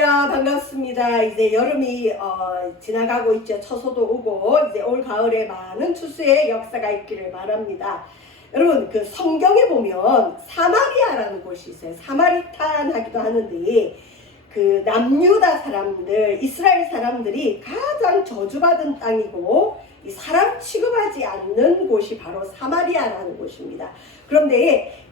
할렐루야, 반갑습니다. 이제 여름이 지나가고 있죠. 처소도 오고 이제 올 가을에 많은 추수의 역사가 있기를 바랍니다. 여러분, 그 성경에 보면 사마리아라는 곳이 있어요. 사마리탄 하기도 하는데, 그 남유다 사람들, 이스라엘 사람들이 가장 저주받은 땅이고 이 사람 취급하지 않는 곳이 바로 사마리아라는 곳입니다. 그런데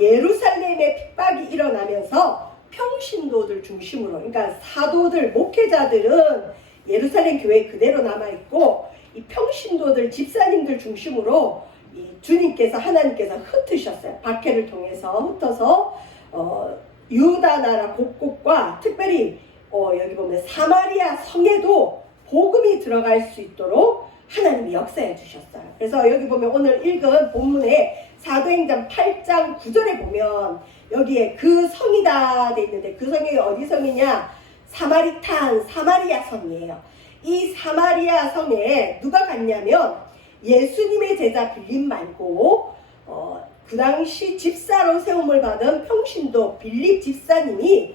예루살렘에 핍박이 일어나면서 평신도들 중심으로, 그러니까 사도들, 목회자들은 예루살렘 교회에 그대로 남아있고, 이 평신도들, 집사님들 중심으로 이 주님께서, 하나님께서 흩으셨어요. 박해를 통해서 흩어서 유다 나라 곳곳과 특별히 여기 보면 사마리아 성에도 복음이 들어갈 수 있도록 하나님이 역사해 주셨어요. 그래서 여기 보면 오늘 읽은 본문에 사도행전 8장 9절에 보면 여기에 그 성이다 돼 있는데, 그 성이 어디 성이냐? 사마리탄, 사마리아 성이에요. 이 사마리아 성에 누가 갔냐면 예수님의 제자 빌립 말고 그 당시 집사로 세움을 받은 평신도 빌립 집사님이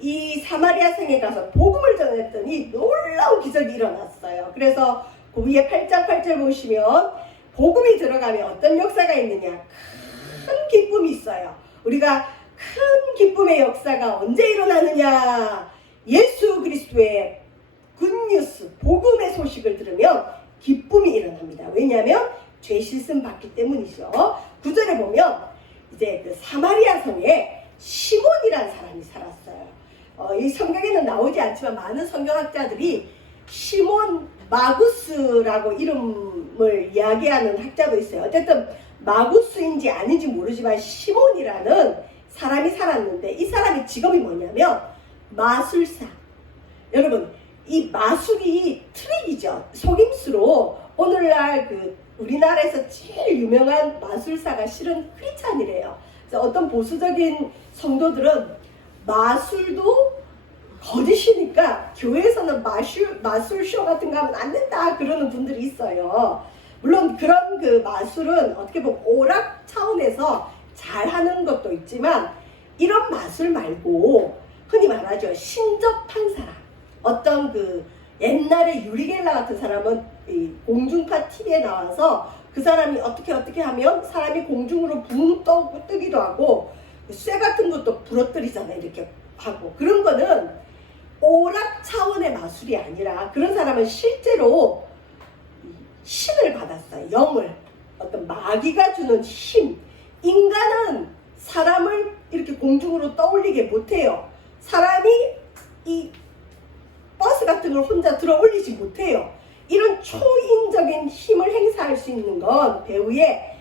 이 사마리아 성에 가서 복음을 전했더니 놀라운 기적이 일어났어요. 그래서 그 위에 8장 8절 보시면 복음이 들어가면 어떤 역사가 있느냐? 큰 기쁨이 있어요. 우리가 큰 기쁨의 역사가 언제 일어나느냐? 예수 그리스도의 굿뉴스, 복음의 소식을 들으면 기쁨이 일어납니다. 왜냐하면 죄 씻음 받기 때문이죠. 9절에 보면 이제 그 사마리아 성에 시몬이라는 사람이 살았어요. 이 성경에는 나오지 않지만 많은 성경학자들이 시몬 마구스라고 이름을 이야기하는 학자도 있어요. 어쨌든 마구스인지 아닌지 모르지만 시몬이라는 사람이 살았는데, 이 사람의 직업이 뭐냐면 마술사. 여러분, 이 마술이 트릭이죠. 속임수로 오늘날 그 우리나라에서 제일 유명한 마술사가 실은 크리스찬이래요. 그래서 어떤 보수적인 성도들은 마술도 거짓이니까 교회에서는 마술쇼 같은 거 하면 안 된다 그러는 분들이 있어요. 물론 그런 그 마술은 어떻게 보면 오락 차원에서 잘하는 것도 있지만, 이런 마술 말고 흔히 말하죠, 신접한 사람, 어떤 그 옛날에 유리겔라 같은 사람은 이 공중파 TV에 나와서 그 사람이 어떻게 하면 사람이 공중으로 붕 뜨기도 하고 쇠 같은 것도 부러뜨리잖아요. 이렇게 하고, 그런 거는 오락 차원의 마술이 아니라 그런 사람은 실제로 신을 받았어요. 영을, 어떤 마귀가 주는 힘. 인간은 사람을 이렇게 공중으로 떠올리게 못해요. 사람이 이 버스 같은 걸 혼자 들어 올리지 못해요. 이런 초인적인 힘을 행사할 수 있는 건 배우에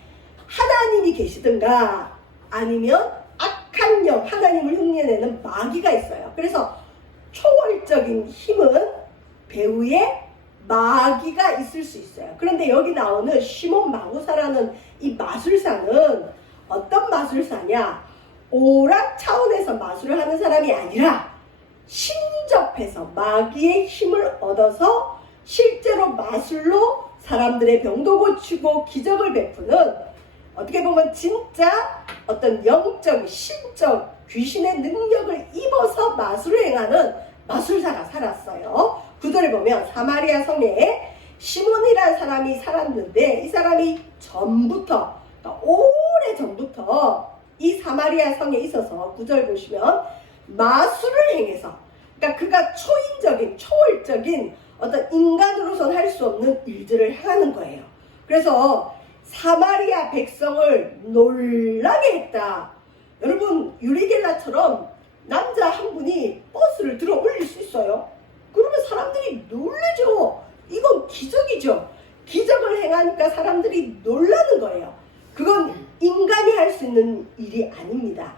하나님이 계시든가 아니면 악한 영, 하나님을 흉내내는 마귀가 있어요. 그래서 초월적인 힘은 배우에 마귀가 있을 수 있어요. 그런데 여기 나오는 시몬 마구사라는 이 마술사는 어떤 마술사냐? 오락 차원에서 마술을 하는 사람이 아니라 신접해서 마귀의 힘을 얻어서 실제로 마술로 사람들의 병도 고치고 기적을 베푸는, 어떻게 보면 진짜 어떤 영적, 신적, 귀신의 능력을 입어서 마술을 행하는 마술사가 살았어요. 구절에 보면 사마리아 성에 시몬이라는 사람이 살았는데, 이 사람이 전부터, 그러니까 오래 전부터 이 사마리아 성에 있어서 구절 보시면 마술을 행해서, 그러니까 그가 초인적인, 초월적인 어떤 인간으로서는 할 수 없는 일들을 하는 거예요. 그래서 사마리아 백성을 놀라게 했다. 여러분, 유리겔라처럼 남자 한 분이 버스를 들어 올릴 수 있어요? 그러면 사람들이 놀라죠. 이건 기적이죠. 기적을 행하니까 사람들이 놀라는 거예요. 그건 인간이 할 수 있는 일이 아닙니다.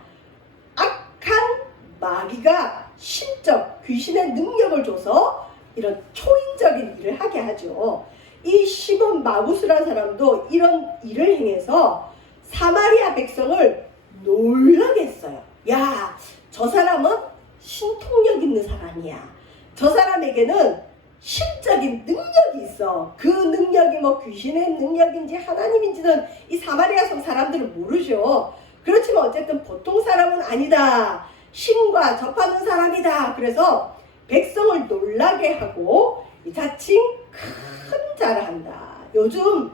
악한 마귀가 신적, 귀신의 능력을 줘서 이런 초인적인 일을 하게 하죠. 이 시몬 마구스라는 사람도 이런 일을 행해서 사마리아 백성을 놀라게 했어요. 야, 저 사람은 신통력 있는 사람이야. 저 사람에게는 신적인 능력이 있어. 그 능력이 뭐 귀신의 능력인지 하나님인지는 이 사마리아 성 사람들은 모르죠. 그렇지만 어쨌든 보통 사람은 아니다. 신과 접하는 사람이다. 그래서 백성을 놀라게 하고 자칭 큰 자를 한다. 요즘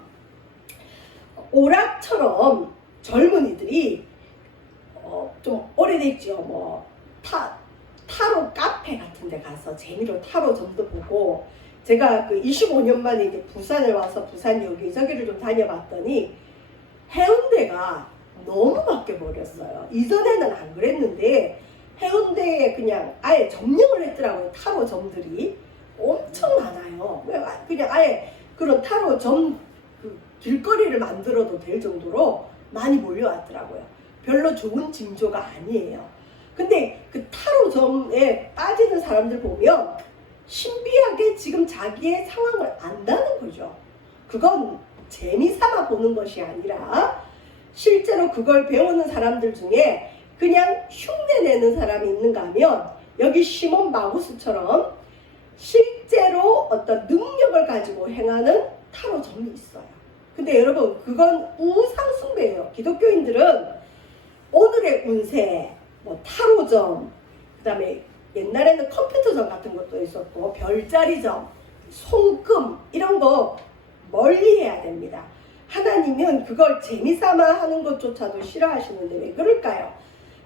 오락처럼 젊은이들이 좀 오래됐죠. 뭐 타로 카페 같은 데 가서 재미로 타로 점도 보고, 제가 그 25년 만에 이제 부산에 와서 부산 여기저기를 좀 다녀봤더니 해운대가 너무 바뀌어 버렸어요. 이전에는 안 그랬는데 해운대에 그냥 아예 점령을 했더라고요. 타로 점들이 엄청 많아요. 그냥 아예 그런 타로 점 그 길거리를 만들어도 될 정도로 많이 몰려왔더라고요. 별로 좋은 징조가 아니에요. 근데 그 타로 점에 빠지는 사람들 보면 신비하게 지금 자기의 상황을 안다는 거죠. 그건 재미삼아 보는 것이 아니라 실제로 그걸 배우는 사람들 중에 그냥 흉내내는 사람이 있는가 하면 여기 시몬 마구스처럼 실제로 어떤 능력을 가지고 행하는 타로 점이 있어요. 근데 여러분, 그건 우상숭배예요. 기독교인들은 오늘의 운세, 뭐 타로점, 그 다음에 옛날에는 컴퓨터점 같은 것도 있었고 별자리점, 손금 이런 거 멀리 해야 됩니다. 하나님은 그걸 재미삼아 하는 것조차도 싫어하시는데 왜 그럴까요?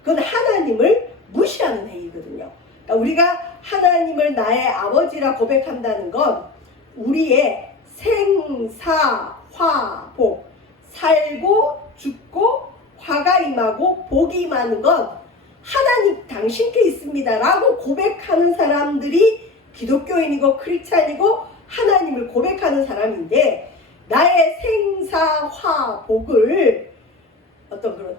그건 하나님을 무시하는 행위거든요. 그러니까 우리가 하나님을 나의 아버지라 고백한다는 건 우리의 생사, 화, 복, 살고 죽고 화가 임하고 복이 임하는 건 하나님 당신께 있습니다 라고 고백하는 사람들이 기독교인이고 크리스찬이고 하나님을 고백하는 사람인데, 나의 생사, 화, 복을 어떤 그런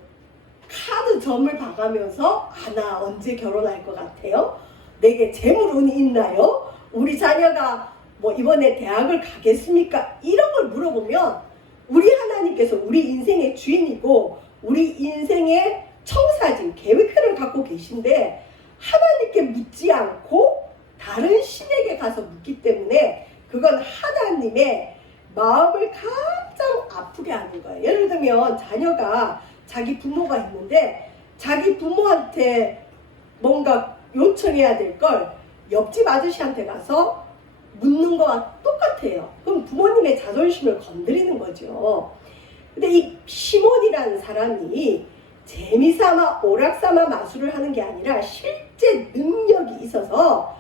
카드 점을 봐가면서 나 언제 결혼할 것 같아요? 내게 재물운이 있나요? 우리 자녀가 뭐 이번에 대학을 가겠습니까? 이런 걸 물어보면 우리 하나님께서 우리 인생의 주인이고 우리 인생의 청사진, 계획표를 갖고 계신데 하나님께 묻지 않고 다른 신에게 가서 묻기 때문에 그건 하나님의 마음을 가장 아프게 하는 거예요. 예를 들면 자녀가 자기 부모가 있는데 자기 부모한테 뭔가 요청해야 될 걸 옆집 아저씨한테 가서 묻는 거와 똑같아요. 그럼 부모님의 자존심을 건드리는 거죠. 근데 이 시몬이라는 사람이 재미삼아 오락삼아 마술을 하는 게 아니라 실제 능력이 있어서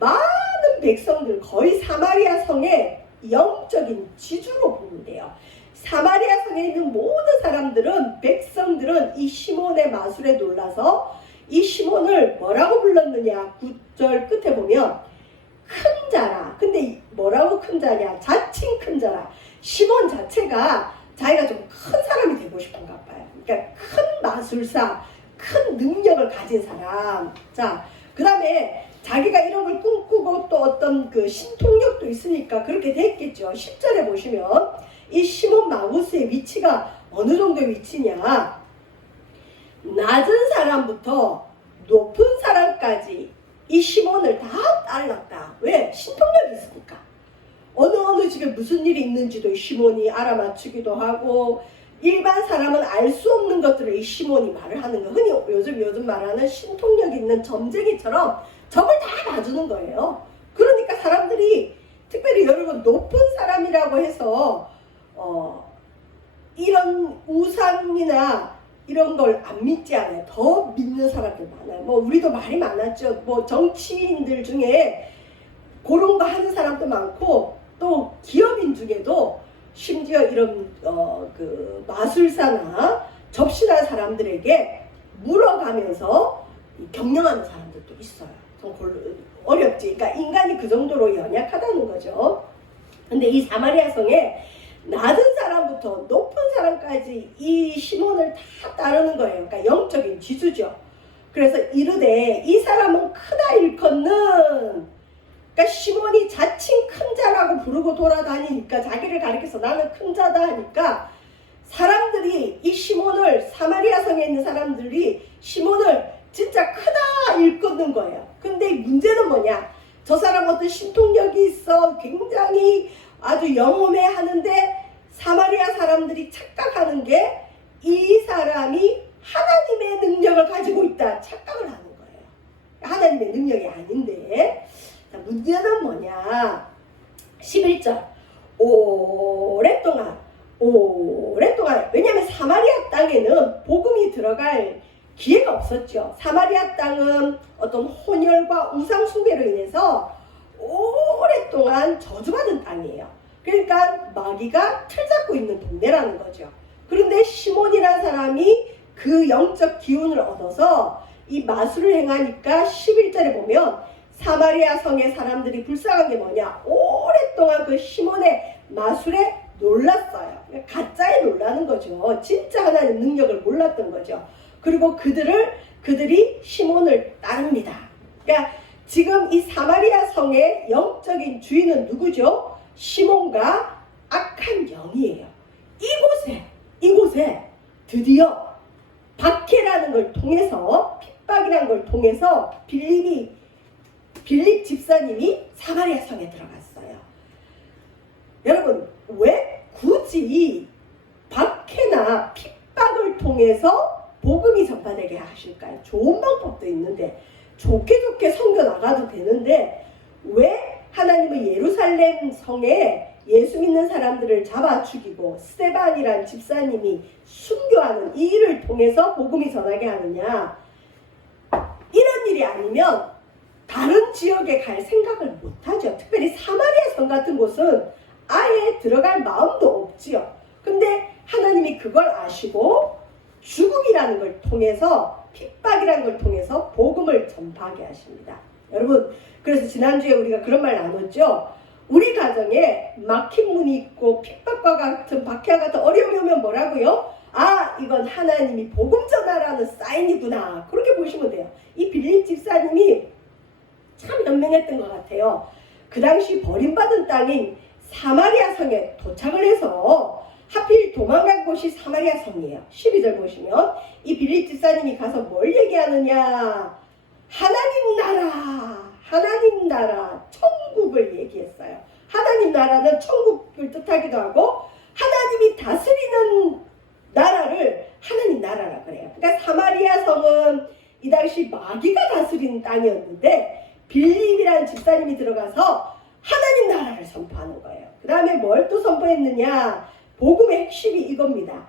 많은 백성들, 거의 사마리아 성의 영적인 지주로 보는데요. 사마리아 성에 있는 모든 사람들은, 백성들은 이 시몬의 마술에 놀라서 이 시몬을 뭐라고 불렀느냐, 9절 끝에 보면 큰 자라. 근데 뭐라고 큰 자냐? 자칭 큰 자라. 시몬 자체가 자기가 좀 큰 사람이 되고 싶은가 봐요. 그러니까 큰 마술사, 큰 능력을 가진 사람. 자, 그 다음에 자기가 이런 걸 꿈꾸고 또 어떤 그 신통력도 있으니까 그렇게 됐겠죠. 10절에 보시면 이 시몬 마구스의 위치가 어느 정도의 위치냐? 낮은 사람부터 높은 사람까지 이 시몬을 다 따랐다. 왜? 신통력이 있으니까. 어느 집에 무슨 일이 있는지도 이 시몬이 알아맞추기도 하고, 일반 사람은 알 수 없는 것들을 이 시몬이 말을 하는 거. 흔히 요즘 말하는 신통력 있는 점쟁이처럼 점을 다 봐주는 거예요. 그러니까 사람들이, 특별히 여러분 높은 사람이라고 해서 이런 우상이나 이런 걸 안 믿지 않아요. 더 믿는 사람들 많아요. 뭐 우리도 말이 많았죠. 뭐 정치인들 중에 그런 거 하는 사람도 많고, 또 기업인 중에도 심지어 이런 그 마술사나 접신한 사람들에게 물어가면서 경영하는 사람들도 있어요. 좀 어렵지. 그러니까 인간이 그 정도로 연약하다는 거죠. 근데 이 사마리아 성에 낮은 사람부터 높은 사람까지 이 시몬을 다 따르는 거예요. 그러니까 영적인 지주죠. 그래서 이르되 이 사람은 크다 일컫는, 그러니까 시몬이 자칭 큰 자라고 부르고 돌아다니니까, 자기를 가리켜서 나는 큰 자다 하니까 사람들이 이 시몬을, 사마리아 성에 있는 사람들이 시몬을 진짜 크다 일컫는 거예요. 근데 문제는 뭐냐? 저 사람 어떤 신통력이 있어, 굉장히 아주 영험해 하는데 사마리아 사람들이 착각하는 게 이 사람이 하나님의 능력을 가지고 있다 착각을 하는 거예요. 하나님의 능력이 아닌데. 자, 문제는 뭐냐? 11절. 오랫동안 왜냐하면 사마리아 땅에는 복음이 들어갈 기회가 없었죠. 사마리아 땅은 어떤 혼혈과 우상 숭배로 인해서 오랫동안 저주받은 땅이에요. 그러니까 마귀가 틀 잡고 있는 동네라는 거죠. 그런데 시몬이라는 사람이 그 영적 기운을 얻어서 이 마술을 행하니까 11절에 보면 사마리아 성의 사람들이 불쌍한 게 뭐냐? 오랫동안 그 시몬의 마술에 놀랐어요. 가짜에 놀라는 거죠. 진짜 하나님 능력을 몰랐던 거죠. 그리고 그들이 시몬을 따릅니다. 그러니까 지금 이 사마리아 성의 영적인 주인은 누구죠? 시몬과 악한 영이에요. 이곳에 드디어 박해라는 걸 통해서, 핍박이라는 걸 통해서 빌립 집사님이 사마리아 성에 들어갔어요. 여러분, 왜 굳이 박해나 핍박을 통해서 복음이 전파되게 하실까요? 좋은 방법도 있는데, 좋게 선교 나가도 되는데, 왜 하나님은 예루살렘 성에 예수 믿는 사람들을 잡아 죽이고 스데반이란 집사님이 순교하는 이 일을 통해서 복음이 전하게 하느냐? 이런 일이 아니면 다른 지역에 갈 생각을 못하죠. 특별히 사마리아 성 같은 곳은 아예 들어갈 마음도 없지요. 근데 하나님이 그걸 아시고 죽음이라는 걸 통해서, 핍박이라는 걸 통해서 복음을 전파하게 하십니다. 여러분, 그래서 지난주에 우리가 그런 말 나눴죠. 우리 가정에 막힌 문이 있고 핍박과 같은 박해와 같은 어려움이 오면 뭐라고요? 아, 이건 하나님이 복음 전하라는 사인이구나. 그렇게 보시면 돼요. 이 빌립 집사님이 참 현명했던 것 같아요. 그 당시 버림받은 땅인 사마리아 성에 도착을 해서 하필 도망간 곳이 사마리아 성이에요. 12절 보시면 이 빌립 집사님이 가서 뭘 얘기하느냐? 하나님 나라, 천국을 얘기했어요. 하나님 나라는 천국을 뜻하기도 하고 하나님이 다스리는 나라를 하나님 나라라 그래요. 그러니까 사마리아 성은 이 당시 마귀가 다스리는 땅이었는데 빌립이라는 집사님이 들어가서 하나님 나라를 선포하는 거예요. 그 다음에 뭘 또 선포했느냐? 복음의 핵심이 이겁니다.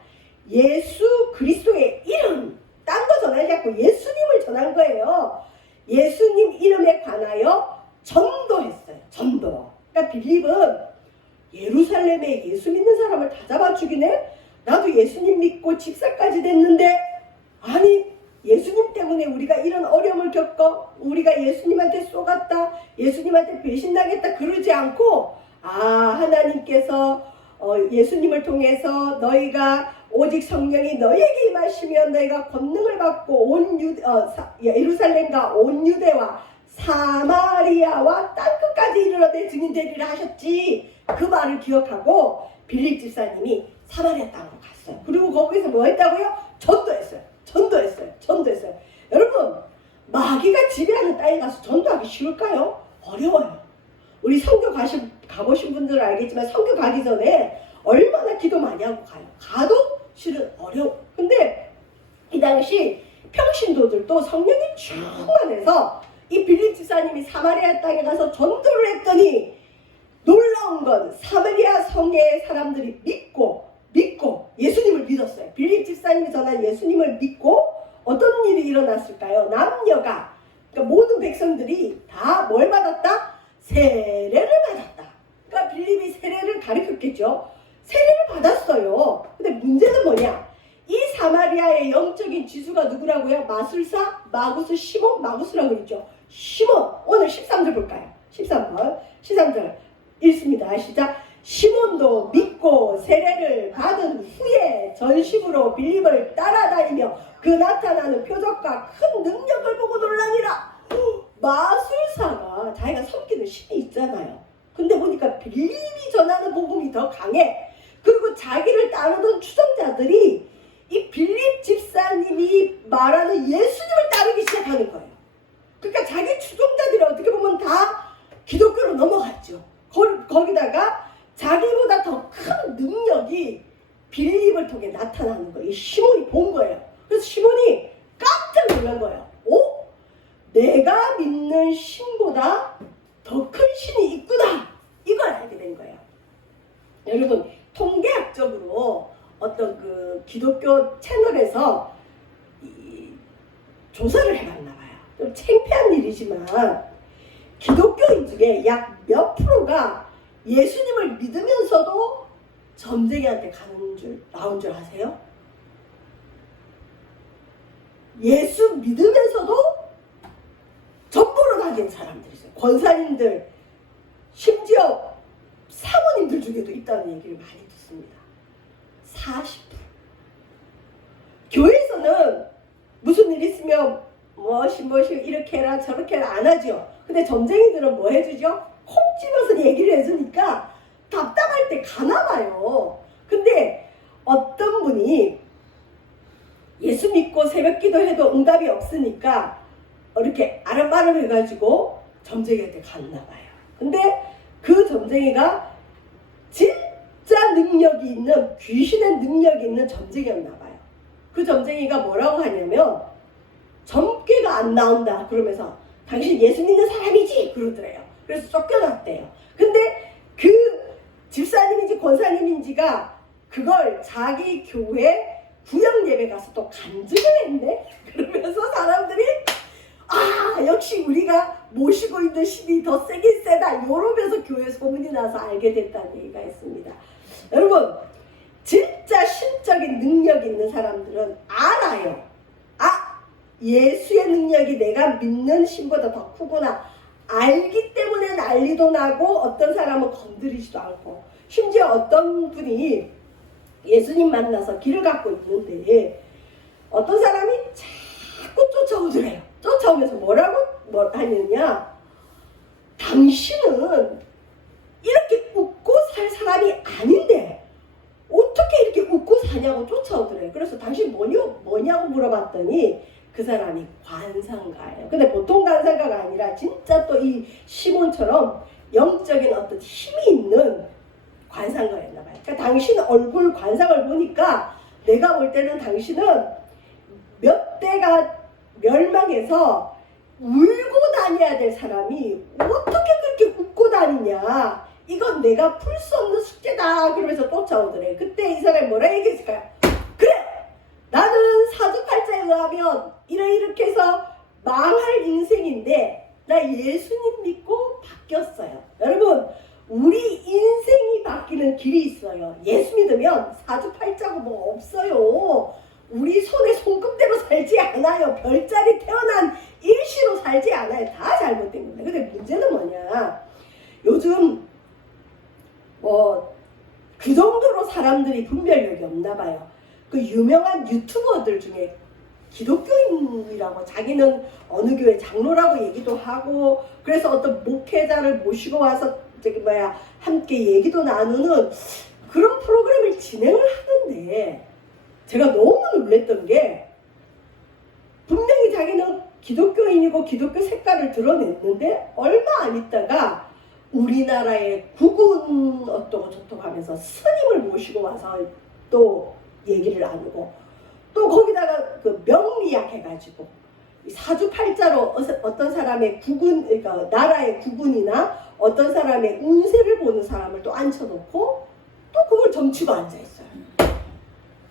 예수 그리스도의 이름, 딴 거 전하지 않고 예수님을 전한 거예요. 예수님 이름에 관하여 전도했어요. 전도. 그러니까 빌립은 예루살렘에 예수 믿는 사람을 다 잡아 죽이네? 나도 예수님 믿고 집사까지 됐는데, 아니 예수님 때문에 우리가 이런 어려움을 겪어? 우리가 예수님한테 쏘갔다, 예수님한테 배신당했다 그러지 않고, 하나님께서 예수님을 통해서 너희가 오직 성령이 너희에게 임하시면 너희가 권능을 받고 예루살렘과 온 유대와 사마리아와 땅끝까지 이르러 내 증인 되리라 하셨지. 그 말을 기억하고 빌립 집사님이 사마리아 땅으로 갔어요. 그리고 거기서 뭐 했다고요? 전도했어요. 여러분, 마귀가 지배하는 땅에 가서 전도하기 쉬울까요? 어려워요. 우리 선교 가보신 분들은 알겠지만 선교 가기 전에 얼마나 기도 많이 하고 가요. 가도 실은 어려워. 근데 이 당시 평신도들도 성령이 충만해서 이 빌립 집사님이 사마리아 땅에 가서 전도를 했더니 놀라운 건 사마리아 성의 사람들이 믿고 예수님을 믿었어요. 빌립 집사님이 전한 예수님을 믿고 어떤 일이 일어났을까요? 남녀가, 그러니까 모든 백성들이 다 뭘 받았다? 세례를 받았다. 그러니까 빌립이 세례를 가르쳤겠죠. 세례를 받았어요. 근데 문제는 뭐냐? 이 사마리아의 영적인 지주가 누구라고요? 마술사, 마구스, 시몬, 마구스라고 그랬죠. 시몬, 오늘 13절 볼까요? 13절 읽습니다. 시작. 시몬도 믿고 세례를 받은 후에 전심으로 빌립을 따라다니며 그 나타나는 표적과 큰 능력을 보고 놀라니라. 마술사가 자기가 섬기는 신이 있잖아요. 근데 보니까 빌립이 전하는 복음이 더 강해. 그리고 자기를 따르던 추종자들이 이 빌립 집사님이 말하는 예수님을 따르기 시작하는 거예요. 그러니까 자기 추종자들이 어떻게 보면 다 기독교로 넘어갔죠. 거기다가 자기보다 더 큰 능력이 빌립을 통해 나타나는 거예요. 이 시몬이 본 거예요. 그래서 시몬이 깜짝 놀란 거예요. 내가 믿는 신보다 더 큰 신이 있구나. 이걸 알게 된 거예요. 여러분, 통계학적으로 어떤 그 기독교 채널에서 조사를 해봤나 봐요. 좀 창피한 일이지만 기독교인 중에 약 몇 프로가 예수님을 믿으면서도 점쟁이한테 나온 줄 아세요? 예수 믿으면서도 전보로 다니는 사람들이 있어요. 권사님들, 심지어 사모님들 중에도 있다는 얘기를 많이 듣습니다. 40%. 교회에서는 무슨 일 있으면 뭐시 이렇게 해라 저렇게 해라 안 하죠. 근데 점쟁이들은 뭐 해주죠? 콕 집어서 얘기를 해주니까 답답할 때 가나봐요. 근데 어떤 분이 예수 믿고 새벽 기도해도 응답이 없으니까 이렇게 아름아름 해가지고 점쟁이한테 갔나봐요. 근데 그 점쟁이가 진짜 능력이 있는, 귀신의 능력이 있는 점쟁이였나봐요. 그 점쟁이가 뭐라고 하냐면 점괘가 안 나온다 그러면서 당신 예수 믿는 사람이지 그러더래요. 그래서 쫓겨났대요. 근데 그 집사님인지 권사님인지가 그걸 자기 교회 구역 예배 가서 또 간증을 했네. 그러면서 사람들이 역시 우리가 모시고 있는 신이 더 세긴 세다 이러면서 교회 소문이 나서 알게 됐다는 얘기가 있습니다. 여러분, 진짜 신적인 능력이 있는 사람들은 알아요. 예수의 능력이 내가 믿는 신보다 더 크구나. 알기 때문에 난리도 나고 어떤 사람은 건드리지도 않고, 심지어 어떤 분이 예수님 만나서 길을 갖고 있는데 어떤 사람이 자꾸 쫓아오더래요. 쫓아오면서 뭐라고 하느냐, 당신은 이렇게 웃고 살 사람이 아닌데 어떻게 이렇게 웃고 사냐고 쫓아오더래요. 그래서 당신 뭐냐고 물어봤더니 그 사람이 관상가예요. 근데 보통 관상가가 아니라 진짜 또 이 시몬처럼 영적인 어떤 힘이 있는 관상가였나 봐요. 그러니까 당신 얼굴 관상을 보니까 내가 볼 때는 당신은 몇 대가 멸망해서 울고 다녀야 될 사람이 어떻게 그렇게 웃고 다니냐, 이건 내가 풀 수 없는 숙제다 그러면서 쫓아오더래. 그때 이 사람이 뭐라 얘기했을까요? 그래, 나는 사주팔자에 의하면 이렇게 해서 망할 인생인데 나 예수님 믿고 바뀌었어요. 여러분, 우리 인생이 바뀌는 길이 있어요. 예수 믿으면 사주팔자고 뭐 없어요. 우리 손에 손금대로 살지 않아요. 별자리 태어난 일시로 살지 않아요. 다 잘못된 겁니다. 근데 문제는 뭐냐, 요즘 그 정도로 사람들이 분별력이 없나 봐요. 그 유명한 유튜버들 중에 기독교인이라고 자기는 어느 교회 장로라고 얘기도 하고, 그래서 어떤 목회자를 모시고 와서 함께 얘기도 나누는 그런 프로그램을 진행을 하는데, 제가 너무 놀랬던 게, 분명히 자기는 기독교인이고 기독교 색깔을 드러냈는데 얼마 안 있다가 우리나라의 국군 어떠고 저떠고 하면서 스님을 모시고 와서 또 얘기를 나누고, 또 거기다가 그 명리학 해가지고 사주팔자로 어떤 사람의 국군, 그러니까 나라의 국군이나 어떤 사람의 운세를 보는 사람을 또 앉혀놓고 또 그걸 점치고 앉아있어요.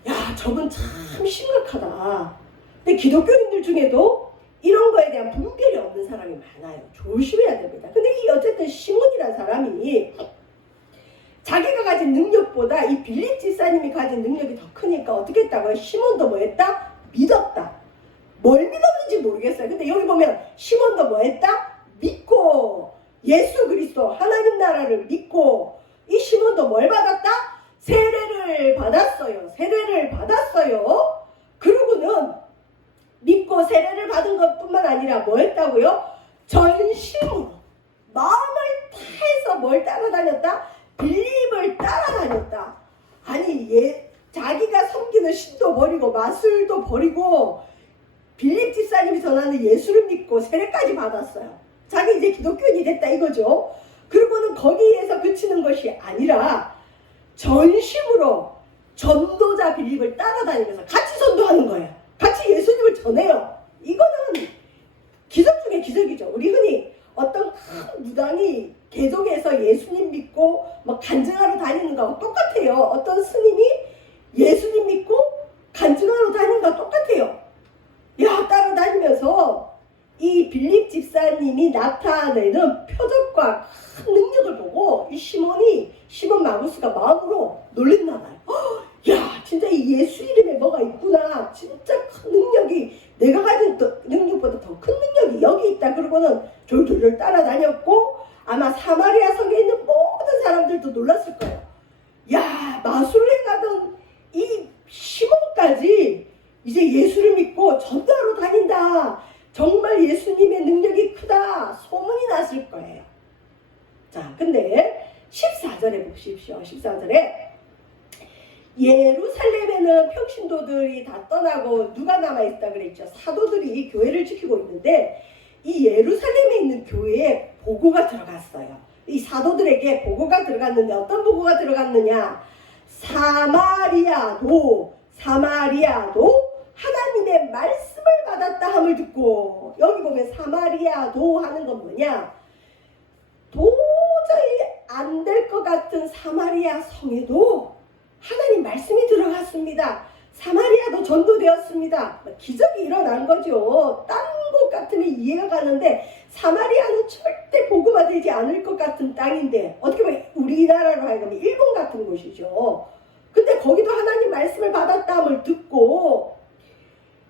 야, 저건 참 심각하다. 근데 기독교인들 중에도 이런 거에 대한 분별이 없는 사람이 많아요. 조심해야 됩니다. 근데 이 어쨌든 시몬이라는 사람이 자기가 가진 능력보다 이 빌립 집사님이 가진 능력이 더 크니까 어떻게 했다고요? 시몬도 뭐 했다? 믿었다. 뭘 믿었는지 모르겠어요. 근데 여기 보면 시몬도 뭐 했다? 믿고, 예수 그리스도 하나님 나라를 믿고, 이 시몬도 뭘 받았다? 세례를 받았어요. 세례를 받았어요. 그러고는 믿고 세례를 받은 것뿐만 아니라 뭐 했다고요? 전심으로 마음을 다해서 뭘 따라다녔다? 빌립을 따라다녔다. 아니, 자기가 섬기는 신도 버리고 마술도 버리고 빌립 집사님이 전하는 예수를 믿고 세례까지 받았어요. 자기 이제 기독교인이 됐다 이거죠. 그리고는 거기에서 그치는 것이 아니라 전심으로 전도자 빌립을 따라다니면서 같이 전도하는 거예요. 같이 예수님을 전해요. 이거는 기적 중에 기적이죠. 우리 흔히 어떤 큰 무당이 개종해서 예수님 믿고 막 간증하러 다니는 거하고 똑같아요. 어떤 스님이 예수님 믿고 간증하러 다니는 거하고 똑같아요. 야, 따라다니면서 이 빌립 집사님이 나타내는 표적과 큰 능력을 보고 이 시몬 마구스가 마음으로 놀랬나 봐요. 야, 진짜 이 예수 이름에 뭐가 있구나. 진짜 큰 능력이, 내가 가진 능력보다 더 큰 능력이 여기 있다. 그러고는 졸졸졸 따라다녔고, 아마 사마리아 성에 있는 모든 사람들도 놀랐을 거예요. 야, 마술래 가던 이 시몬까지 이제 예수를 믿고 전도하러 다닌다. 정말 예수님의 능력이 크다. 소문이 났을 거예요. 자, 근데 14절에 보십시오. 14절에 예루살렘에는 평신도들이 다 떠나고 누가 남아있다 그랬죠. 사도들이 교회를 지키고 있는데 이 예루살렘에 있는 교회에 보고가 들어갔어요. 이 사도들에게 보고가 들어갔는데 어떤 보고가 들어갔느냐. 사마리아도 하나님의 말씀을 받았다 함을 듣고, 여기 보면 사마리아도 하는 건 뭐냐. 도저히 안 될 것 같은 사마리아 성에도 하나님 말씀이 들어갔습니다. 사마리아도 전도되었습니다. 기적이 일어난 거죠. 딴 곳 같으면 이해가 가는데 사마리아는 절대 보고가 되지 않을 것 같은 땅인데, 어떻게 보면 우리나라로 하여금 일본 같은 곳이죠. 근데 거기도 하나님 말씀을 받았다함을 듣고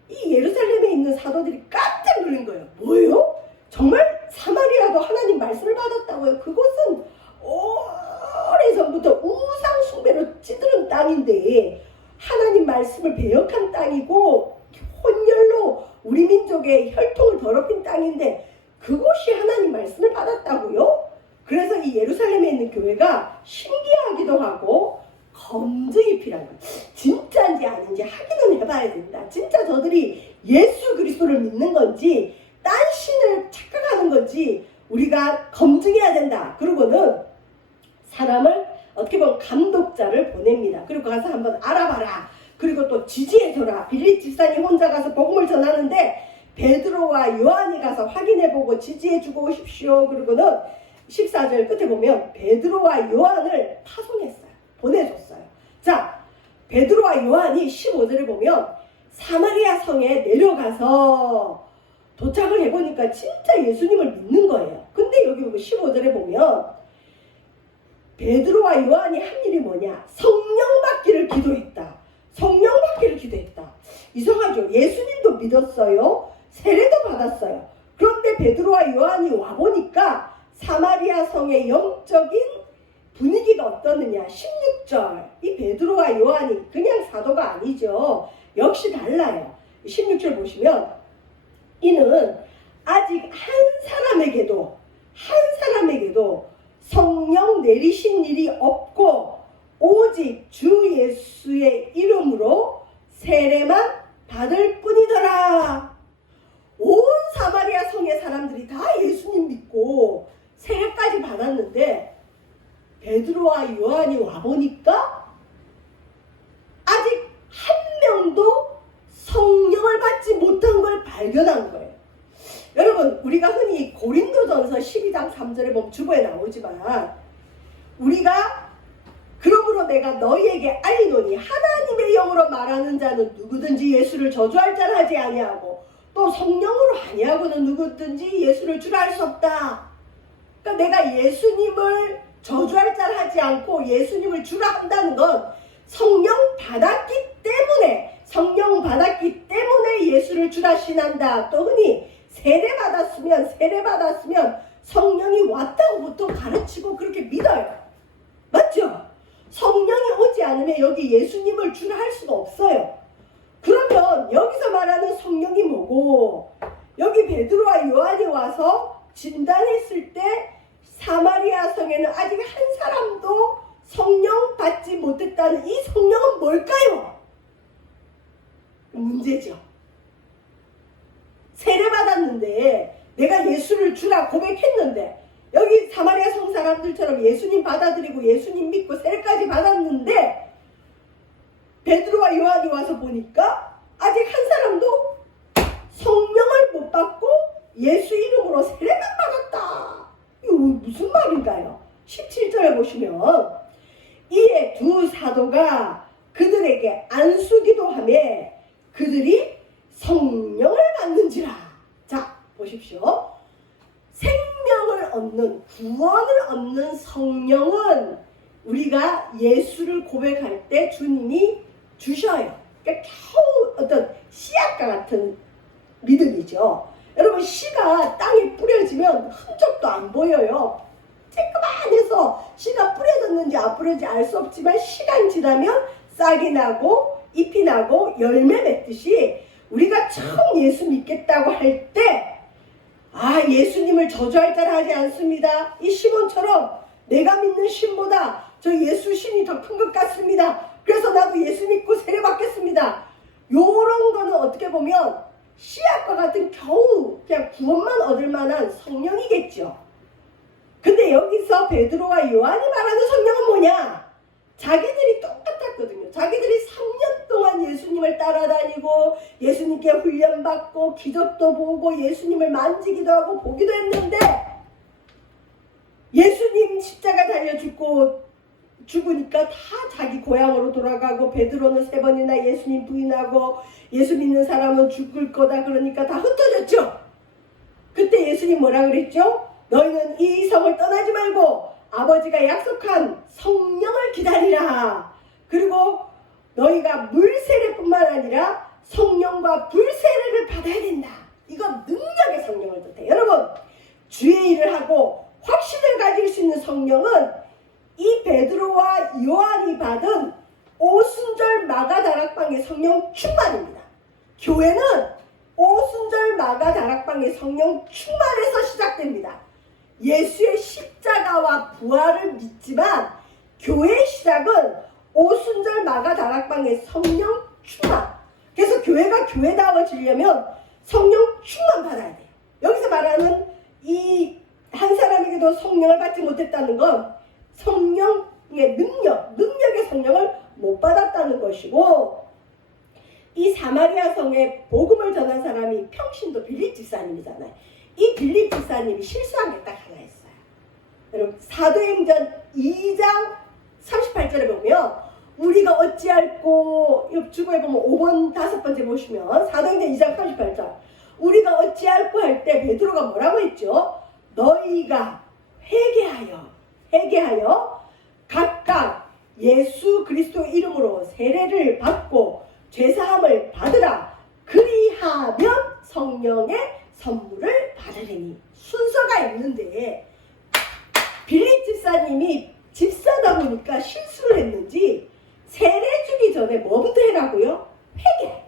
이 예루살렘에 있는 사도들이 깜짝 놀란 거예요. 뭐예요? 정말 사마리아도 하나님 말씀을 받았다고요? 그곳은 오래전부터 우상 숭배로 찌들은 땅인데 하나님 말씀을 배역한 땅이고 혼혈로 우리 민족의 혈통을 더럽힌 땅인데 그곳이 하나님 말씀을 받았다고요? 그래서 이 예루살렘에 있는 교회가 신기하기도 하고 검증이 필요한 거예요. 진짜인지 아닌지 확인은 해봐야 된다. 진짜 저들이 예수 그리스도를 믿는 건지 딴 신을 착각하는 건지 우리가 검증해야 된다. 그러고는 사람을 어떻게 보면 감독자를 보냅니다. 그리고 가서 한번 알아봐라. 그리고 또 지지해줘라. 빌립 집사님 혼자 가서 복음을 전하는데 베드로와 요한이 가서 확인해보고 지지해주고 오십시오. 그리고는 14절 끝에 보면 베드로와 요한을 파송했어요. 보내줬어요. 자, 베드로와 요한이 15절에 보면 사마리아 성에 내려가서 도착을 해보니까 진짜 예수님을 믿는 거예요. 근데 여기 보면 15절에 보면 베드로와 요한이 한 일이 뭐냐? 성령 받기를 기도했다. 성령 받기를 기도했다. 이상하죠? 예수님도 믿었어요. 세례도 받았어요. 그런데 베드로와 요한이 와보니까 사마리아 성의 영적인 분위기가 어떠느냐. 16절. 이 베드로와 요한이 그냥 사도가 아니죠. 역시 달라요. 16절 보시면 이는 아직 한 사람에게도 성령 내리신 일이 없고 오직 주 예수의 이름으로 세례만 받을 뿐이더라. 온 사마리아 성의 사람들이 다 예수님 믿고 세례까지 받았는데 베드로와 요한이 와보니까 아직 한 명도 성령을 받지 못한 걸 발견한 거예요. 여러분, 우리가 흔히 고린도전서 12장 3절에 보면 주보에 나오지만 우리가 그러므로 내가 너희에게 알리노니 하나님의 영으로 말하는 자는 누구든지 예수를 저주할 자를 하지 아니하고 또 성령으로 아니하고는 누구든지 예수를 주라 할 수 없다. 그러니까 내가 예수님을 저주할 자를 하지 않고 예수님을 주라 한다는 건 성령 받았기 때문에 예수를 주라 신한다. 또 흔히 세례 받았으면 성령이 왔다고 보통 가르치고 그렇게 믿어요. 맞죠? 성령이 오지 않으면 여기 예수님을 주라 할 수가 없어요. 그러면 여기서 말하는 성령이 뭐고, 여기 베드로와 요한이 와서 진단했을 때 사마리아 성에는 아직 한 사람도 성령 받지 못했다는 이 성령은 뭘까요? 문제죠. 세례 받았는데 내가 예수를 주라 고백했는데 여기 사마리아 성 사람들처럼 예수님 받아들이고 예수님 믿고 세례까지 받았는데 베드로와 요한이 와서 보니까 아직 한 사람도 성령을 못 받고 예수 이름으로 세례만 받았다. 이거 무슨 말인가요? 17절에 보시면 이에 두 사도가 그들에게 안수기도 하며 그들이 성령을 받는지라. 자, 보십시오. 생명을 얻는, 구원을 얻는 성령은 우리가 예수를 고백할 때 주님이 주셔요. 그러니까 겨우 어떤 씨앗과 같은 믿음이죠. 여러분, 씨가 땅에 뿌려지면 흔적도 안 보여요. 쬐끄만해서 씨가 뿌려졌는지 안 뿌려졌는지 알 수 없지만 시간 지나면 싹이 나고 잎이 나고 열매 맺듯이 우리가 처음 예수 믿겠다고 할 때 예수님을 저주할 자라 하지 않습니다. 이 시몬처럼 내가 믿는 신보다 저 예수 신이 더 큰 것 같습니다. 그래서 나도 예수 믿고 세례 받겠습니다. 요런 거는 어떻게 보면 씨앗과 같은 겨우 그냥 구원만 얻을 만한 성령이겠죠. 근데 여기서 베드로와 요한이 말하는 성령은 뭐냐? 자기들이 똑같았거든요. 자기들이 3년 동안 예수님을 따라다니고 예수님께 훈련받고 기적도 보고 예수님을 만지기도 하고 보기도 했는데 예수님 십자가 달려 죽으니까 다 자기 고향으로 돌아가고 베드로는 3번이나 예수님 부인하고 예수 믿는 사람은 죽을 거다 그러니까 다 흩어졌죠. 그때 예수님 뭐라 그랬죠? 너희는 이 성을 떠나지 말고 아버지가 약속한 성령을 기다리라. 그리고 너희가 물세례뿐만 아니라 성령과 불세례를 받아야 된다. 이건 능력의 성령을 뜻해요. 여러분, 주의 일을 하고 확신을 가질 수 있는 성령은 이 베드로와 요한이 받은 오순절 마가다락방의 성령 충만입니다. 교회는 오순절 마가다락방의 성령 충만에서 시작됩니다. 예수의 십자가와 부활을 믿지만 교회의 시작은 오순절 마가다락방의 성령 충만. 그래서 교회가 교회다워지려면 성령 충만 받아야 돼요. 여기서 말하는 이 한 사람에게도 성령을 받지 못했다는 건 성령의 능력의 성령을 못 받았다는 것이고, 이 사마리아 성에 복음을 전한 사람이 평신도 빌립 집사님이잖아요. 이 빌립 집사님이 실수한 게 딱 하나 있어요. 여러분, 사도행전 2장 38절에 보면 우리가 어찌할꼬, 주보에 보면 5번 5번째 보시면 사도행전 2장 38절 우리가 어찌할꼬 할 때 베드로가 뭐라고 했죠? 너희가 회개하여 각각 예수 그리스도 이름으로 세례를 받고 죄사함을 받으라. 그리하면 성령의 선물을 받으리니. 순서가 있는데 빌립 집사님이 집사다 보니까 실수를 했는지 세례 주기 전에 뭐부터 해라고요? 회개.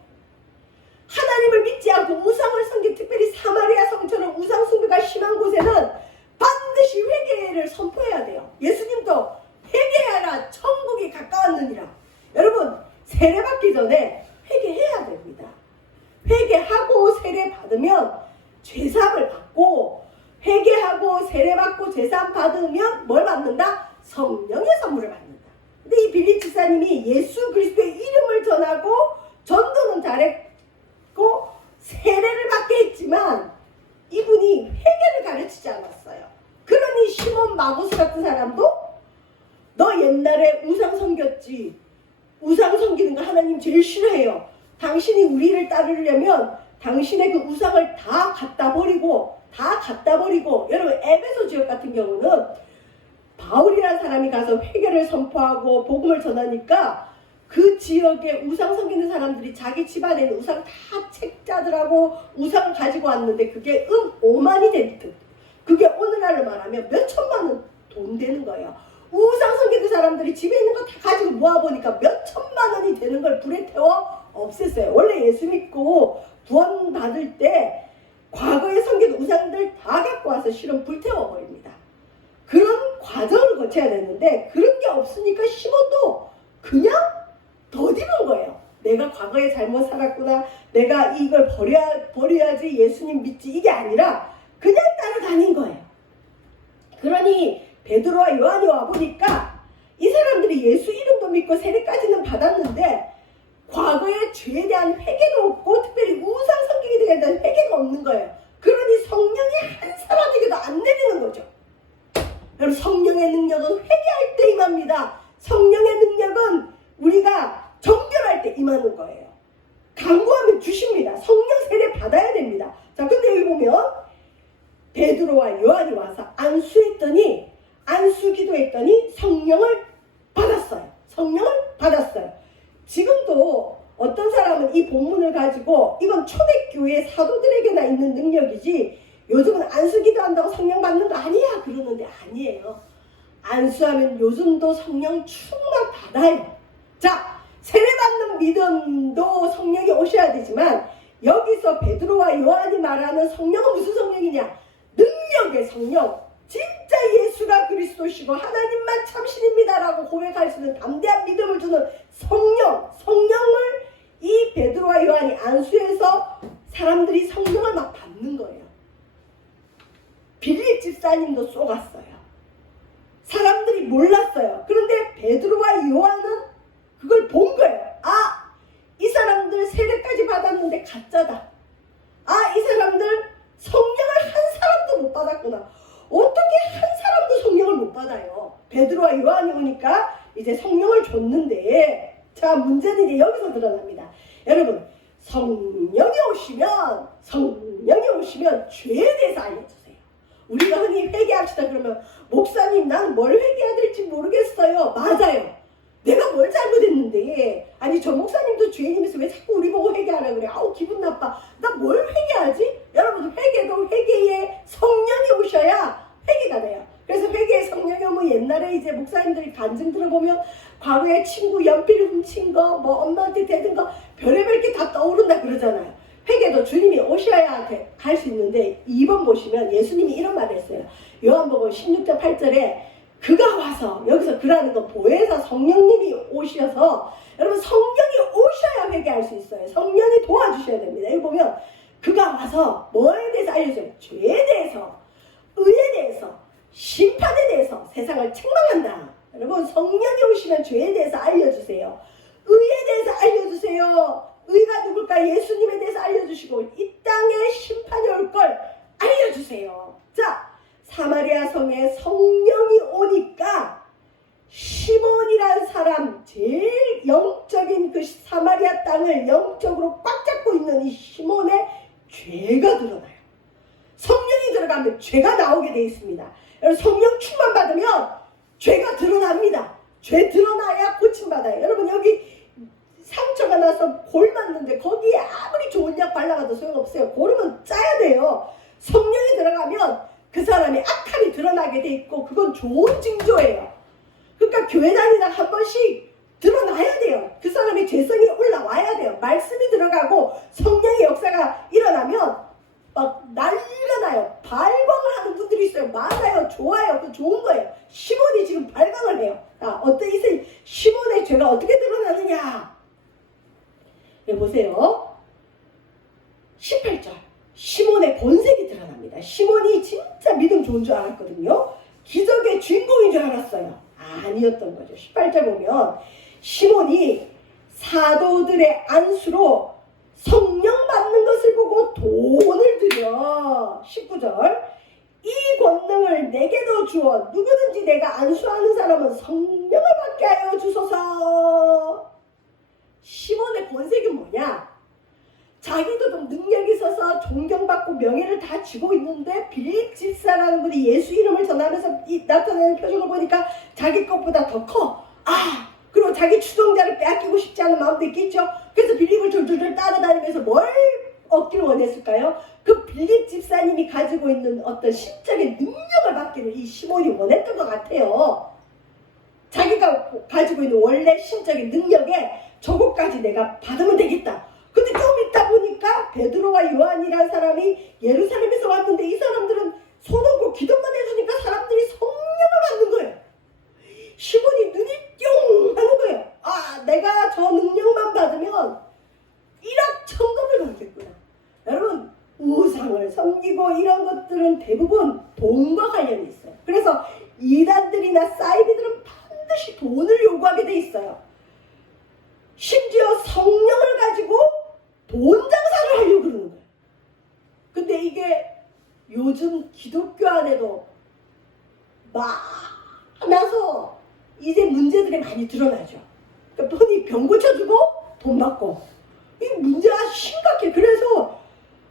하나님을 믿지 않고 우상을 섬긴, 특별히 사마리아 성처럼 우상 숭배가 심한 곳에는 반드시 회개를 선포해야 돼요. 예수님도 회개하라 천국이 가까웠느니라. 여러분, 세례 받기 전에 회개해야 됩니다. 회개하고 세례 받으면 죄사함을 받고, 회개하고 세례 받고 죄사함 받으면 뭘 받는다? 성령의 선물을 받는다. 근데 이 빌립 집사님이 예수 그리스도의 이름을 전하고 전도는 잘했고 세례를 받게 했지만 이분이 회개를 가르치지 않았어요. 그러니 시몬 마구스 같은 사람도 너 옛날에 우상 섬겼지. 우상 섬기는 거 하나님 제일 싫어해요. 당신이 우리를 따르려면 당신의 그 우상을 다 갖다 버리고 여러분, 에베소 지역 같은 경우는 바울이라는 사람이 가서 회개를 선포하고 복음을 전하니까 그 지역에 우상 섬기는 사람들이 자기 집안에 있는 우상 다 책자들하고 우상을 가지고 왔는데 그게 5만이 된 듯. 그게 오늘날로 말하면 몇 천만 원 돈 되는 거예요. 우상 섬기는 사람들이 집에 있는 거 다 가지고 모아보니까 몇 천만 원이 되는 걸 불에 태워 없앴어요. 원래 예수 믿고 구원 받을 때 과거에 섬긴 우상들 다 갖고 와서 실은 불태워버립니다. 그런 과정을 거쳐야 되는데 그런 게 없으니까 시몬도 그냥 더디는 거예요. 내가 과거에 잘못 살았구나. 내가 이걸 버려야지 예수님 믿지. 이게 아니라 그냥 따라다닌 거예요. 그러니 베드로와 요한이 와보니까 이 사람들이 예수 이름도 믿고 세례까지는 받았는데 과거의 죄에 대한 회개도 없고 특별히 우상 섬기기에 대한 회개가 없는 거예요. 그러니 성령이 한 사람에게도 안 내리는 거죠. 여러분, 성령의 능력은 회개할 때 임합니다. 성령의 능력은 우리가 정결할 때 임하는 거예요. 간구하면 주십니다. 성령 세례 받아야 됩니다. 자, 근데 여기 보면 베드로와 요한이 와서 안수했더니, 안수 기도했더니 성령을 받았어요. 성령을 받았어요. 지금도 어떤 사람은 이 본문을 가지고 이건 초대교회 사도들에게나 있는 능력이지 요즘은 안수 기도한다고 성령 받는 거 아니야 그러는데, 아니에요. 안수하면 요즘도 성령 충만 받아요. 자, 세례받는 믿음도 성령이 오셔야 되지만 여기서 베드로와 요한이 말하는 성령은 무슨 성령이냐? 능력의 성령. 진짜 예수가 그리스도시고 하나님만 참신입니다라고 고백할 수 있는 담대한 믿음을 주는 성령. 성령을 이 베드로와 요한이 안수해서 사람들이 성령을 막 받는 거예요. 빌립 집사님도 쏘갔어요. 사람들이 몰랐어요. 그런데 베드로와 요한은 그걸 본 거예요. 아, 이 사람들 세례까지 받았는데 가짜다. 아, 이 사람들 성령을 한 사람도 못 받았구나. 어떻게 한 사람도 성령을 못 받아요? 베드로와 요한이 오니까 이제 성령을 줬는데, 자, 문제는 이제 여기서 드러납니다. 여러분, 성령이 오시면 죄에 대해서 알려주세요. 우리가 흔히 회개합시다 그러면, 목사님 난 뭘 회개해야 될지 모르겠어요. 맞아요. 내가 뭘 잘못했는데, 아니 저 목사님도 죄인이면서 왜 자꾸 우리 보고 회개하라 그래. 아우 기분 나빠. 나 뭘 회개하지? 여러분, 회개도 회개에 성령이 오셔야 회개가 돼요. 그래서 회개의 성령이 오면 옛날에 이제 목사님들이 간증 들어보면 과거에 친구 연필 훔친 거, 뭐 엄마한테 대든 거 별의별 게 다 떠오른다 그러잖아요. 회개도 주님이 오셔야 갈 수 있는데, 2번 보시면 예수님이 이런 말을 했어요. 요한복음 16장 8절에 그가 와서, 여기서 그라는 건 보혜사 성령님이 오셔서, 여러분 성령이 오셔야 회개할 수 있어요. 성령이 도와주셔야 됩니다. 여기 보면 그가 와서 뭐에 대해서 알려줘요? 죄에 대해서, 의에 대해서, 심판에 대해서 세상을 책망한다. 여러분, 성령이 오시면 죄에 대해서 알려주세요. 의에 대해서 알려주세요. 의가 누굴까? 예수님에 대해서 알려주시고 이 땅에 심판이 올 걸 알려주세요. 자, 사마리아 성에 성령이 오니까 시몬이라는 사람, 제일 영적인 그 사마리아 땅을 영적으로 꽉 잡고 있는 이 시몬의 죄가 드러나요. 성령이 들어가면 죄가 나오게 되어 있습니다. 여러분, 성령 충만 받으면 죄가 드러납니다. 죄 드러나야 고침받아요. 여러분, 여기 상처가 나서 골 맞는데 거기에 아무리 좋은 약 발라가도 소용없어요. 고름은 짜야 돼요. 성령이 들어가면 그 사람이 악함이 드러나게 돼 있고, 그건 좋은 징조예요. 그러니까 교회 다니다 한 번씩 드러나야 돼요. 그 사람의 죄성이 올라와야 돼요. 말씀이 들어가고 성령의 역사가 일어나면 막 난리가 나요. 발광을 하는 분들이 있어요. 많아요. 좋아요. 그 좋은 거예요. 시몬이 지금 발광을 해요. 어떤 이세 시몬의 죄가 어떻게 드러나느냐? 보세요. 18절. 시몬의 본색이 드러납니다. 시몬이 진짜 믿음 좋은 줄 알았거든요. 기적의 주인공인 줄 알았어요. 아니었던 거죠. 18절 보면 시몬이 사도들의 안수로 성령 받는 것을 보고 돈을 들여, 19절, 이 권능을 내게도 주어 누구든지 내가 안수하는 사람은 성령을 받게 하여 주소서. 시몬의 본색은 뭐냐? 자기도 좀 능력이 있어서 존경받고 명예를 다 쥐고 있는데, 빌립 집사라는 분이 예수 이름을 전하면서 나타나는 표정을 보니까 자기 것보다 더 커. 그리고 자기 추종자를 빼앗기고 싶지 않은 마음도 있겠죠. 그래서 빌립을 줄줄줄 따라다니면서 뭘 얻기를 원했을까요? 그 빌립 집사님이 가지고 있는 어떤 신적인 능력을 받기를 이 시몬이 원했던 것 같아요. 자기가 가지고 있는 원래 신적인 능력에 저것까지 내가 받으면 되겠다. 근데 좀 있다 보니까 베드로와 요한이라는 사람이 예루살렘에서 왔는데, 이 사람들은 손 얹고 기도만 해주니까 사람들이 성령을 받는 거예요. 시몬이 눈이 뿅 하는 거예요. 내가 저 능력만 받으면 일확천금을 받겠구나. 여러분, 우상을 섬기고 이런 것들은 대부분 돈과 관련이 있어요. 그래서 이단들이나 사이비들은 반드시 돈을 요구하게 돼 있어요. 심지어 성령을 가지고 돈 장사를 하려고 그러는 거예요. 근데 이게 요즘 기독교 안에도 많아서 이제 문제들이 많이 드러나죠. 그러니까 흔히 병 고쳐주고 돈 받고 이 문제가 심각해. 그래서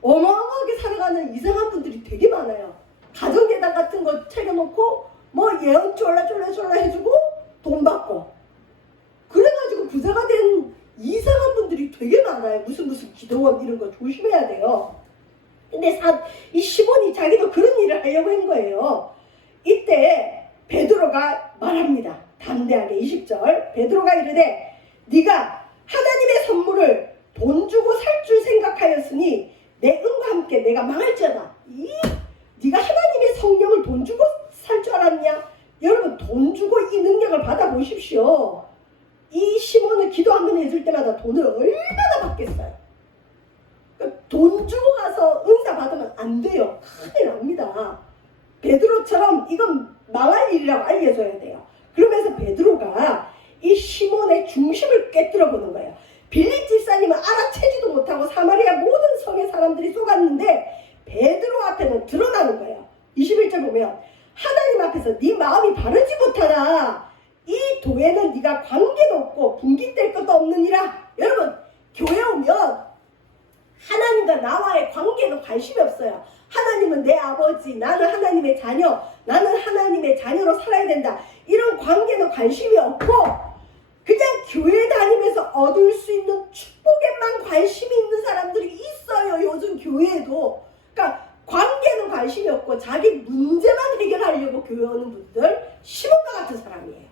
어마어마하게 살아가는 이상한 분들이 되게 많아요. 가정예단 같은 거 차려놓고 뭐 예언 쫄라쫄라 해주고 돈 받고 그래가지고 부자가 된 이상한 분들이 되게 많아요. 무슨 기도원 이런 거 조심해야 돼요. 근데 이 시몬이 자기도 그런 일을 하려고 한 거예요. 이때 베드로가 말합니다. 담대하게 20절 베드로가 이르되 네가 하나님의 선물을 돈 주고 살 줄 생각하였으니 내 은과 함께 내가 망할지어다. 네가 하나님의 성령을 돈 주고 살 줄 알았냐? 여러분 돈 주고 이 능력을 받아보십시오. 이 시몬은 기도 한 번 해줄 때마다 돈을 얼마나 받겠어요. 그러니까 돈 주고 가서 은사 받으면 안 돼요. 큰일 납니다. 베드로처럼 이건 망할 일이라고 알려줘야 돼요. 그러면서 베드로가 이 시몬의 중심을 꿰뚫어 보는 거예요. 빌립 집사님은 알아채지도 못하고 사마리아 모든 성의 사람들이 속았는데 베드로 앞에는 드러나는 거예요. 21절 보면 하나님 앞에서 네 마음이 바르지 못하나 이 도에는 네가 관계도 없고 분깃될 것도 없느니라. 여러분 교회 오면 하나님과 나와의 관계도 관심이 없어요. 하나님은 내 아버지, 나는 하나님의 자녀, 나는 하나님의 자녀로 살아야 된다. 이런 관계는 관심이 없고 그냥 교회 다니면서 얻을 수 있는 축복에만 관심이 있는 사람들이 있어요. 요즘 교회에도. 그러니까 관계는 관심이 없고 자기 문제만 해결하려고 교회 오는 분들 시몬과 같은 사람이에요.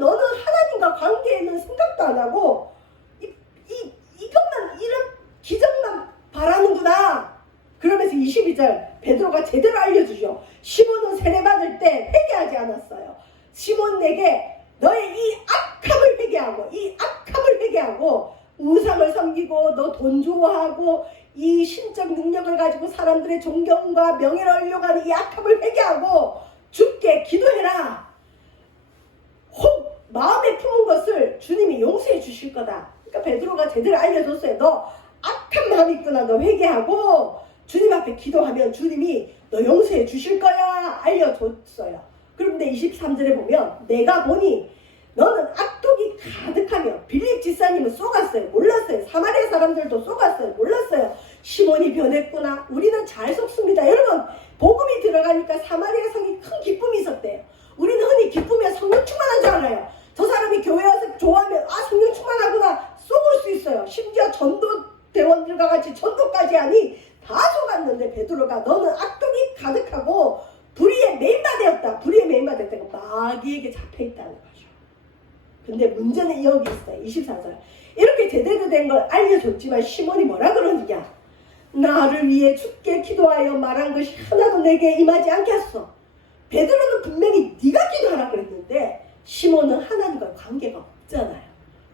너는 하나님과 관계에는 생각도 안 하고 이것만 이런 기적만 바라는구나. 그러면서 22절 베드로가 제대로 알려주죠. 시몬은 세례받을 때 회개하지 않았어요. 시몬 내게 너의 이 악함을 회개하고 우상을 섬기고 너 돈 좋아하고 이 신적 능력을 가지고 사람들의 존경과 명예를 얻으려고 하는 이 악함을 회개하고 주께 기도해라. 혹 마음에 품은 것을 주님이 용서해 주실 거다. 그러니까 베드로가 제대로 알려줬어요. 너 악한 마음이 있구나. 너 회개하고 주님 앞에 기도하면 주님이 너 용서해 주실 거야. 알려줬어요. 그런데 23절에 보면 내가 보니 너는 악독이 가득하며 빌립 집사님은 속았어요. 몰랐어요. 사마리아 사람들도 속았어요. 몰랐어요. 시몬이 변했구나. 우리는 잘 속습니다. 여러분 복음이 들어가니까 사마리아 성이 큰 기쁨이 있었대요. 우리는 흔히 기쁘면 성령 충만한 줄 알아요. 저 사람이 교회 와서 좋아하면 성령 충만하구나 속을 수 있어요. 심지어 전도대원들과 같이 전도까지 하니 다 속았는데 베드로가 너는 악독이 가득하고 불의에 매인바되었다. 불의에 매인바되었다가 마귀에게 잡혀있다는 거죠. 근데 문제는 여기 있어요. 24절 이렇게 제대로 된 걸 알려줬지만 시몬이 뭐라 그러느냐. 나를 위해 주께 기도하여 말한 것이 하나도 내게 임하지 않게 했어. 베드로는 분명히 네가 기도하라 그랬는데 시몬은 하나님과 관계가 없잖아요.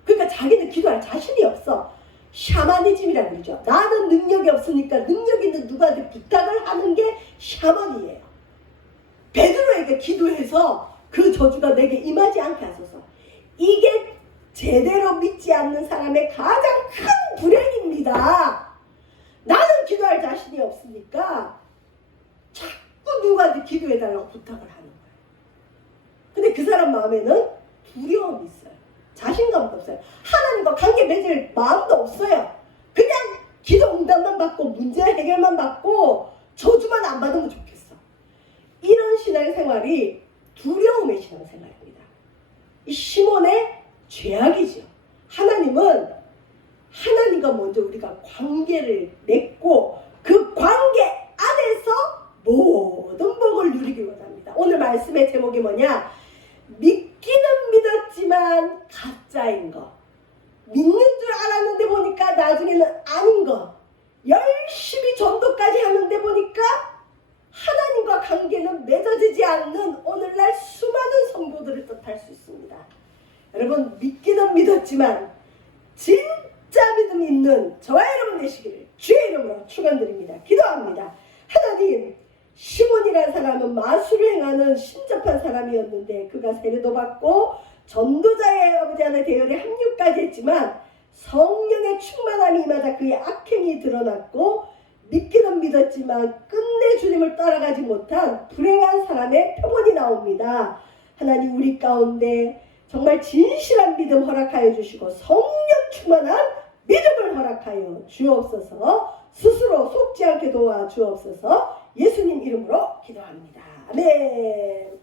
그러니까 자기는 기도할 자신이 없어. 샤머니즘이라고 그러죠. 나는 능력이 없으니까 능력 있는 누구한테 부탁을 하는 게 샤머니예요. 베드로에게 기도해서 그 저주가 내게 임하지 않게 하소서. 이게 제대로 믿지 않는 사람의 가장 큰 불행입니다. 나는 기도할 자신이 없으니까 자꾸 누구한테 기도해달라고 부탁을 하는 거예요. 근데 그 사람 마음에는 두려움이 있어요. 자신감도 없어요. 하나님과 관계 맺을 마음도 없어요. 그냥 기도 응답만 받고 문제 해결만 받고 저주만 안 받으면 좋겠어. 이런 신앙생활이 두려움의 신앙생활입니다. 이 시몬의 죄악이죠. 하나님은 하나님과 먼저 우리가 관계를 맺고 그 관계 안에서 모든 복을 누리기 원합니다. 오늘 말씀의 제목이 뭐냐? 믿기는 믿었지만 가짜인 거. 믿는 줄 알았는데 보니까 나중에는 아닌 거. 열심히 전도까지 하는데 보니까 하나님과 관계는 맺어지지 않는 오늘날 수많은 성도들을 뜻할 수 있습니다. 여러분 믿기는 믿었지만 진짜 믿음 있는 저와 여러분 되시기를 주의 이름으로 축원드립니다. 기도합니다. 하나님, 시몬이라는 사람은 마술을 행하는 신접한 사람이었는데 그가 세례도 받고 전도자의 아버지 안에 대열에 합류까지 했지만 성령의 충만함이 임하자 그의 악행이 드러났고 믿기는 믿었지만 끝내 주님을 따라가지 못한 불행한 사람의 표본이 나옵니다. 하나님 우리 가운데 정말 진실한 믿음 허락하여 주시고 성령 충만한 믿음을 허락하여 주옵소서. 스스로 속지 않게 도와 주옵소서. 예수님 이름으로 기도합니다. 아멘.